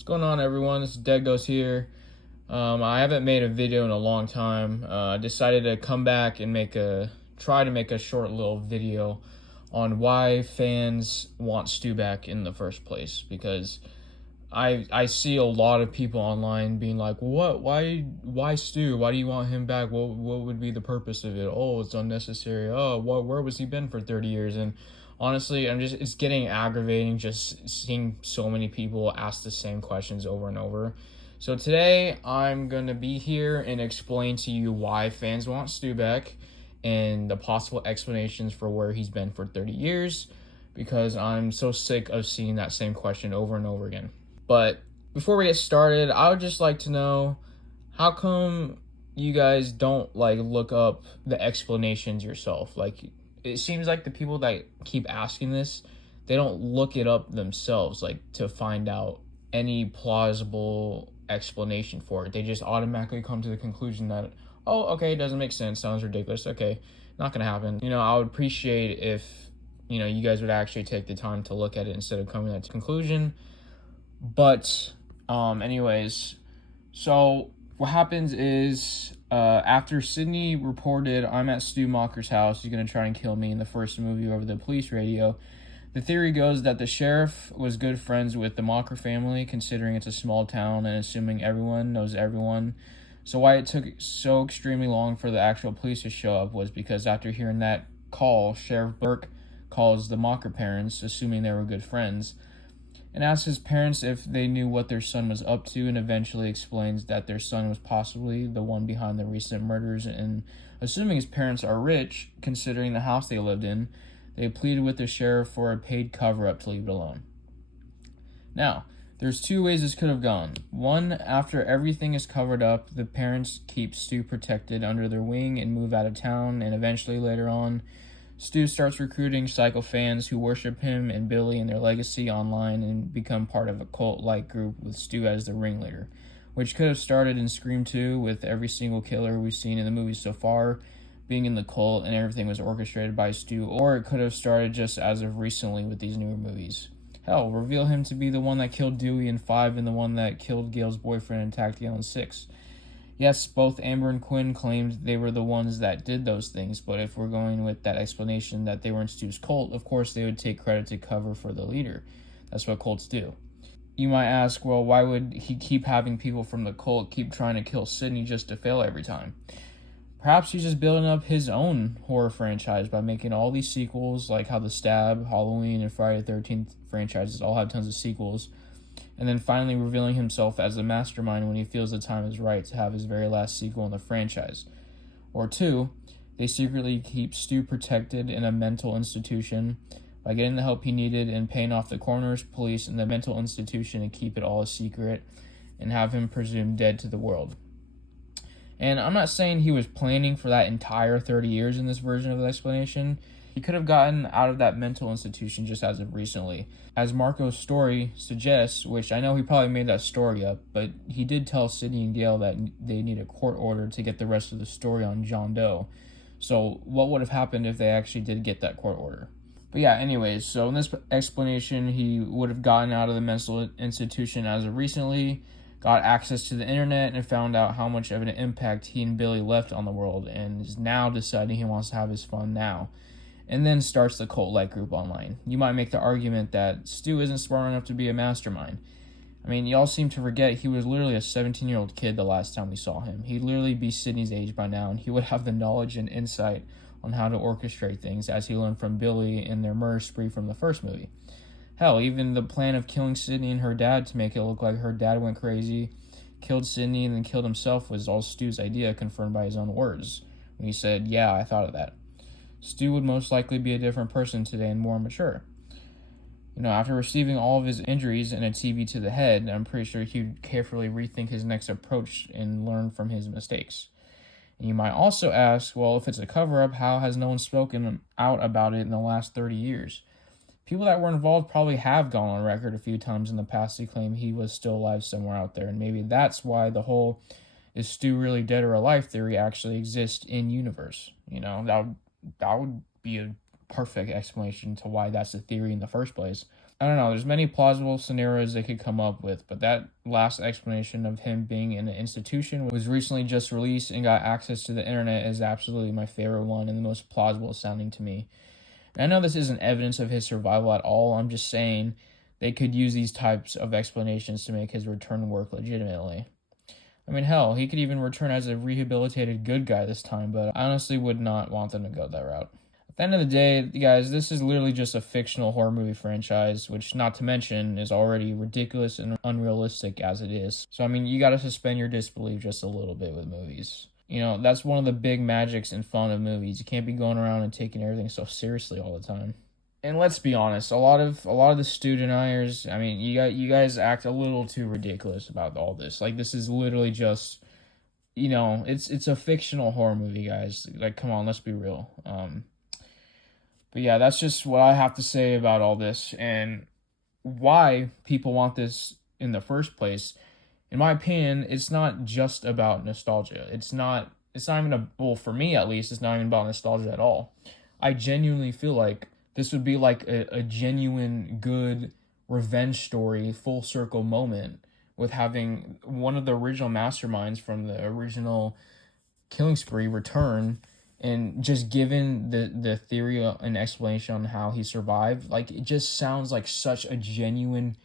What's going on, everyone? This is Dead Ghost here. I haven't made a video in a long time. I decided to come back and try to make a short little video on why fans want Stu back in the first place. Because I see a lot of people online being like, "What? Why Stu? Why do you want him back? What would be the purpose of it? Oh, it's unnecessary. Oh, where was he been for 30 years?" And honestly, it's getting aggravating just seeing so many people ask the same questions over and over. So today I'm gonna be here and explain to you why fans want Stu back and the possible explanations for where he's been for 30 years, because I'm so sick of seeing that same question over and over again. But before we get started, I would just like to know, how come you guys don't look up the explanations yourself? It seems like the people that keep asking this, they don't look it up themselves, to find out any plausible explanation for it. They just automatically come to the conclusion that, oh, okay, it doesn't make sense, sounds ridiculous, okay, not gonna happen. I would appreciate if you guys would actually take the time to look at it instead of coming to that conclusion. But anyways, so what happens is, after Sidney reported, "I'm at Stu Macher's house, he's gonna try and kill me," in the first movie over the police radio, the theory goes that the sheriff was good friends with the Macher family, considering it's a small town and assuming everyone knows everyone. So why it took so extremely long for the actual police to show up was because after hearing that call, Sheriff Burke calls the Macher parents, assuming they were good friends, and asks his parents if they knew what their son was up to, and eventually explains that their son was possibly the one behind the recent murders. And assuming his parents are rich, considering the house they lived in, they pleaded with the sheriff for a paid cover-up to leave it alone. Now, there's two ways this could have gone. One, after everything is covered up, the parents keep Stu protected under their wing and move out of town, and eventually later on, Stu starts recruiting psycho fans who worship him and Billy and their legacy online and become part of a cult-like group with Stu as the ringleader, which could have started in Scream 2 with every single killer we've seen in the movies so far being in the cult and everything was orchestrated by Stu, or it could have started just as of recently with these newer movies. Hell, reveal him to be the one that killed Dewey in 5 and the one that killed Gail's boyfriend in Tactical in 6. Yes, both Amber and Quinn claimed they were the ones that did those things, but if we're going with that explanation that they were in Stu's cult, of course they would take credit to cover for the leader. That's what cults do. You might ask, well, why would he keep having people from the cult keep trying to kill Sidney just to fail every time? Perhaps he's just building up his own horror franchise by making all these sequels, like how the Stab, Halloween, and Friday the 13th franchises all have tons of sequels, and then finally revealing himself as the mastermind when he feels the time is right to have his very last sequel in the franchise. Or two, they secretly keep Stu protected in a mental institution by getting the help he needed and paying off the coroners, police, and the mental institution and keep it all a secret and have him presumed dead to the world. And I'm not saying he was planning for that entire 30 years in this version of the explanation. He could have gotten out of that mental institution just as of recently. As Marco's story suggests, which I know he probably made that story up, but he did tell Sidney and Gail that they need a court order to get the rest of the story on John Doe. So what would have happened if they actually did get that court order? But yeah, anyways, so in this explanation, he would have gotten out of the mental institution as of recently, got access to the internet, and found out how much of an impact he and Billy left on the world, and is now deciding he wants to have his fun now, and then starts the cult-like group online. You might make the argument that Stu isn't smart enough to be a mastermind. I mean, y'all seem to forget he was literally a 17-year-old kid the last time we saw him. He'd literally be Sidney's age by now, and he would have the knowledge and insight on how to orchestrate things, as he learned from Billy in their murder spree from the first movie. Hell, even the plan of killing Sidney and her dad to make it look like her dad went crazy, killed Sidney, and then killed himself was all Stu's idea, confirmed by his own words, when he said, "Yeah, I thought of that." Stu would most likely be a different person today and more mature. After receiving all of his injuries and a TV to the head, I'm pretty sure he'd carefully rethink his next approach and learn from his mistakes. And you might also ask, well, if it's a cover-up, how has no one spoken out about it in the last 30 years? People that were involved probably have gone on record a few times in the past to claim he was still alive somewhere out there, and maybe that's why the whole "is Stu really dead or alive" theory actually exists in universe. That would be a perfect explanation to why that's the theory in the first place. I don't know. There's many plausible scenarios they could come up with, but that last explanation of him being in an institution was recently just released and got access to the internet is absolutely my favorite one and the most plausible sounding to me. And I know this isn't evidence of his survival at all. I'm just saying they could use these types of explanations to make his return work legitimately. I mean, hell, he could even return as a rehabilitated good guy this time, but I honestly would not want them to go that route. At the end of the day, guys, this is literally just a fictional horror movie franchise, which, not to mention, is already ridiculous and unrealistic as it is. So, I mean, you gotta suspend your disbelief just a little bit with movies. You know, that's one of the big magics and fun of movies. You can't be going around and taking everything so seriously all the time. And let's be honest, a lot of the Stu deniers, I mean, you guys act a little too ridiculous about all this. Like, this is literally just, you know, it's a fictional horror movie, guys. Like, come on, let's be real. But yeah, that's just what I have to say about all this and why people want this in the first place. In my opinion, it's not just about nostalgia. It's not even well, for me at least, it's not even about nostalgia at all. I genuinely feel like this would be like a genuine good revenge story, full circle moment with having one of the original masterminds from the original Killing Spree return and just given the theory and explanation on how he survived. Like, it just sounds like such a genuine,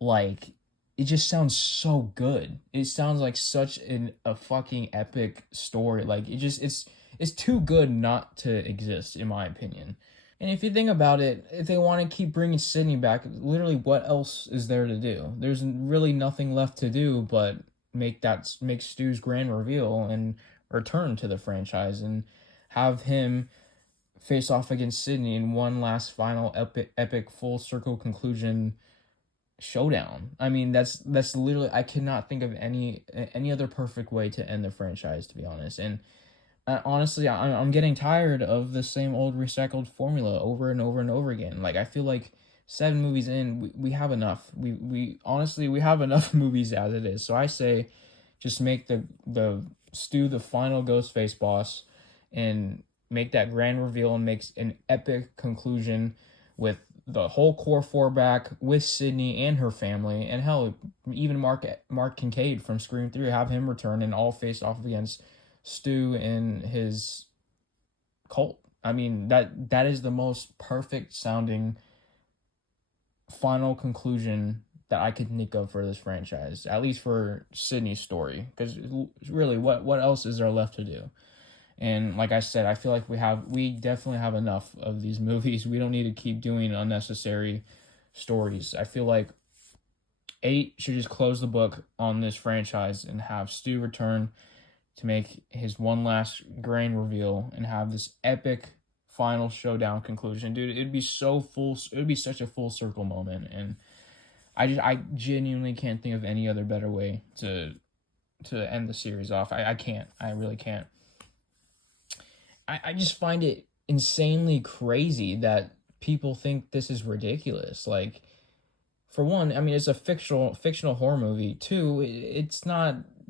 like, it just sounds so good. It sounds like such a fucking epic story. Like, it's too good not to exist, in my opinion. And if you think about it, if they want to keep bringing Sidney back, literally what else is there to do? There's really nothing left to do but make Stu's grand reveal and return to the franchise and have him face off against Sidney in one last final epic full circle conclusion showdown. I mean, that's literally, I cannot think of any other perfect way to end the franchise, to be honest. And honestly, I'm getting tired of the same old recycled formula over and over and over again. Like, I feel like 7 movies in, we have enough. We honestly, we have enough movies as it is. So I say, just make the Stu the final Ghostface boss, and make that grand reveal and makes an epic conclusion with the whole core 4 back with Sidney and her family, and hell, even Mark Kincaid from Scream 3, have him return and all face off against Stu and his cult. I mean, that is the most perfect sounding final conclusion that I could think of for this franchise, at least for Sidney's story. Because really, what else is there left to do? And like I said, I feel like we definitely have enough of these movies. We don't need to keep doing unnecessary stories. I feel like 8 should just close the book on this franchise and have Stu return to make his one last grand reveal and have this epic final showdown conclusion. Dude, it'd be such a full circle moment, and I genuinely can't think of any other better way to end the series off. I can't. I really can't. I just find it insanely crazy that people think this is ridiculous. Like, for one, I mean, it's a fictional horror movie. Two,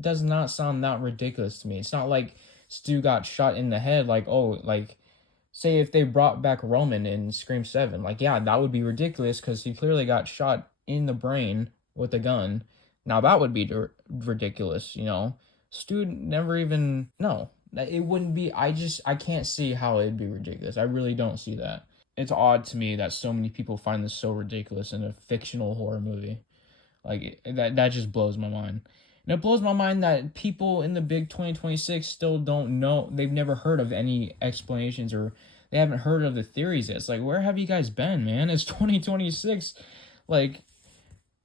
does not sound that ridiculous to me. It's not like Stu got shot in the head. Like, oh, like, say if they brought back Roman in Scream 7, like, yeah, that would be ridiculous because he clearly got shot in the brain with a gun. Now that would be ridiculous, you know. Stu never even, no, it wouldn't be. I can't see how it'd be ridiculous. I really don't see that. It's odd to me that so many people find this so ridiculous in a fictional horror movie. Like, that just blows my mind. And it blows my mind that people in the big 2026 still don't know. They've never heard of any explanations, or they haven't heard of the theories yet. It's like, where have you guys been, man? It's 2026. Like,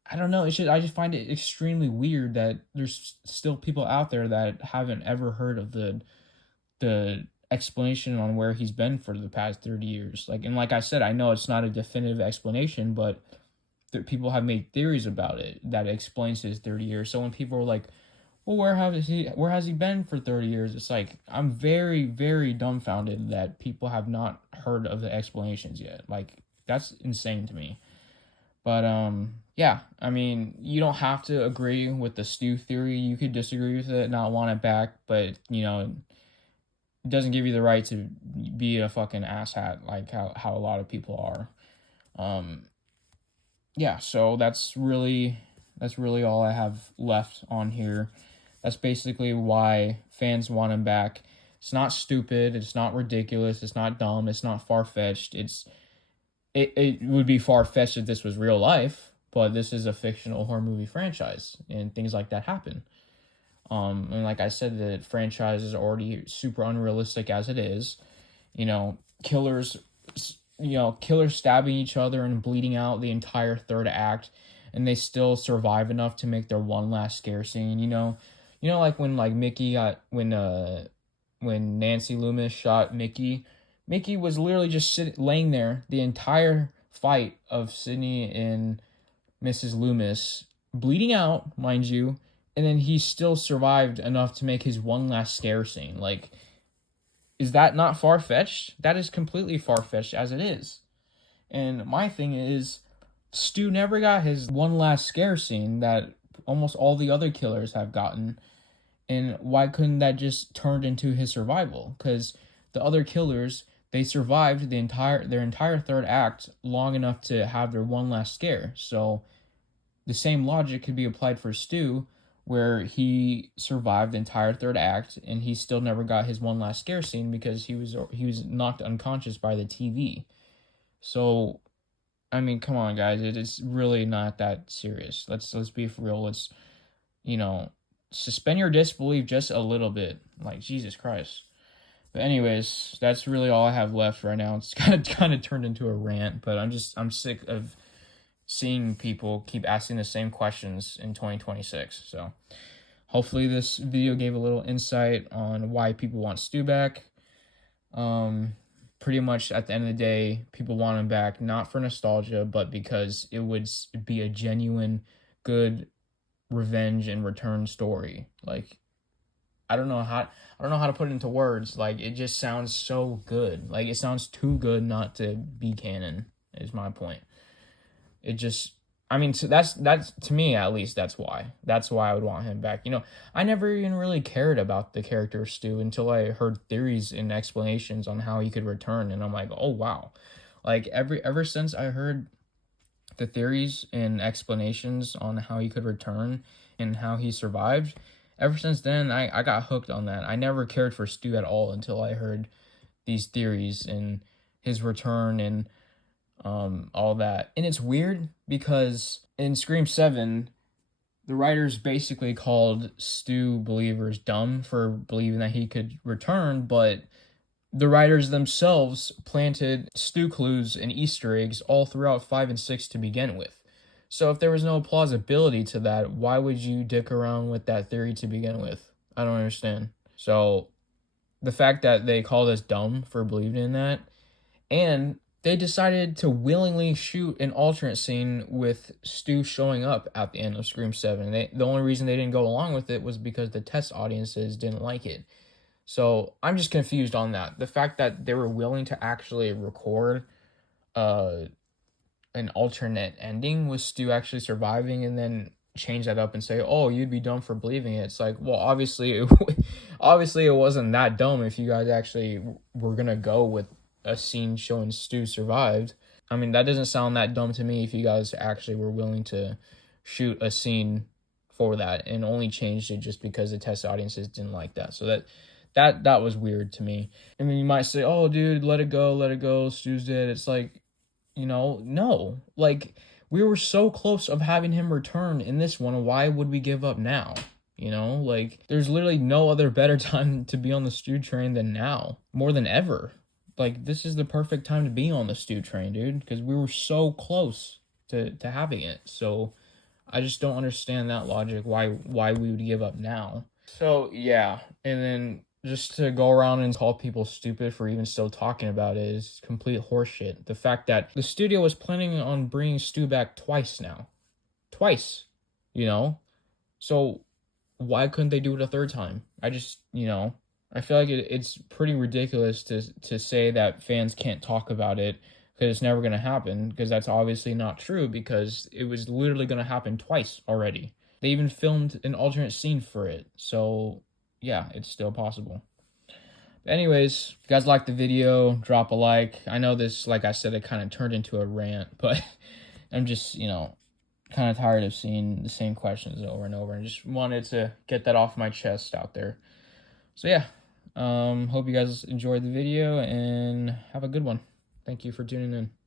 I don't know. I just find it extremely weird that there's still people out there that haven't ever heard of the explanation on where he's been for the past 30 years. Like, and like I said, I know it's not a definitive explanation, but people have made theories about it that explains his 30 years. So when people are like, well, where has he been for 30 years? It's like, I'm very, very dumbfounded that people have not heard of the explanations yet. Like, that's insane to me. But yeah, I mean, you don't have to agree with the Stu theory. You could disagree with it, not want it back, but you know, it doesn't give you the right to be a fucking asshat like how a lot of people are. yeah, so that's really all I have left on here. That's basically why fans want him back. It's not stupid, it's not ridiculous, it's not dumb, it's not far-fetched. It would be far-fetched if this was real life, but this is a fictional horror movie franchise and things like that happen. And like I said, the franchise is already super unrealistic as it is. You know, killers killers stabbing each other and bleeding out the entire third act, and they still survive enough to make their one last scare scene. Like when like Mickey got when Nancy Loomis shot Mickey. Mickey was literally just laying there the entire fight of Sydney and Mrs. Loomis, bleeding out, mind you, and then he still survived enough to make his one last scare scene. Like, is that not far-fetched? That is completely far-fetched as it is. And my thing is, Stu never got his one last scare scene that almost all the other killers have gotten. And why couldn't that just turn into his survival? Because the other killers, they survived their entire third act long enough to have their one last scare. So the same logic could be applied for Stu, where he survived the entire third act and he still never got his one last scare scene because he was knocked unconscious by the TV. So, I mean, come on, guys, it's really not that serious. Let's be for real. Let's, suspend your disbelief just a little bit. Like, Jesus Christ. But anyways, that's really all I have left right now. It's kind of turned into a rant, but I'm sick of seeing people keep asking the same questions in 2026. So hopefully this video gave a little insight on why people want Stu back. Pretty much at the end of the day, people want him back not for nostalgia, but because it would be a genuine, good revenge and return story. Like, I don't know how to put it into words. Like, it just sounds so good. Like, it sounds too good not to be canon, is my point. It just, I mean, so that's to me at least, that's why I would want him back. I never even really cared about the character of Stu until I heard theories and explanations on how he could return, and I'm like, oh wow. Like, ever since I heard the theories and explanations on how he could return and how he survived, ever since then I got hooked on that. I never cared for Stu at all until I heard these theories and his return and all that. And it's weird because in Scream 7, the writers basically called Stu believers dumb for believing that he could return, but the writers themselves planted Stu clues and Easter eggs all throughout 5 and 6 to begin with. So if there was no plausibility to that, why would you dick around with that theory to begin with? I don't understand. So the fact that they called us dumb for believing in that, and they decided to willingly shoot an alternate scene with Stu showing up at the end of Scream 7. The only reason they didn't go along with it was because the test audiences didn't like it. So I'm just confused on that. The fact that they were willing to actually record an alternate ending with Stu actually surviving and then change that up and say, oh, you'd be dumb for believing it. It's like, well, obviously it wasn't that dumb if you guys actually were going to go with a scene showing Stu survived. I mean, that doesn't sound that dumb to me if you guys actually were willing to shoot a scene for that and only changed it just because the test audiences didn't like that. So that was weird to me. I mean, you might say, oh, dude, let it go, Stu's dead. It's like, no. Like, we were so close of having him return in this one. Why would we give up now? Like, there's literally no other better time to be on the Stu train than now, more than ever. Like, this is the perfect time to be on the Stu train, dude, because we were so close to having it. So I just don't understand that logic, why we would give up now. So yeah, and then just to go around and call people stupid for even still talking about it is complete horseshit. The fact that the studio was planning on bringing Stu back twice now. Twice, So why couldn't they do it a third time? I just, I feel like it's pretty ridiculous to say that fans can't talk about it because it's never going to happen, because that's obviously not true, because it was literally going to happen twice already. They even filmed an alternate scene for it. So yeah, it's still possible. But anyways, if you guys like the video, drop a like. I know this, like I said, it kind of turned into a rant, but I'm just, kind of tired of seeing the same questions over and over, and just wanted to get that off my chest out there. So yeah, hope you guys enjoyed the video and have a good one. Thank you for tuning in.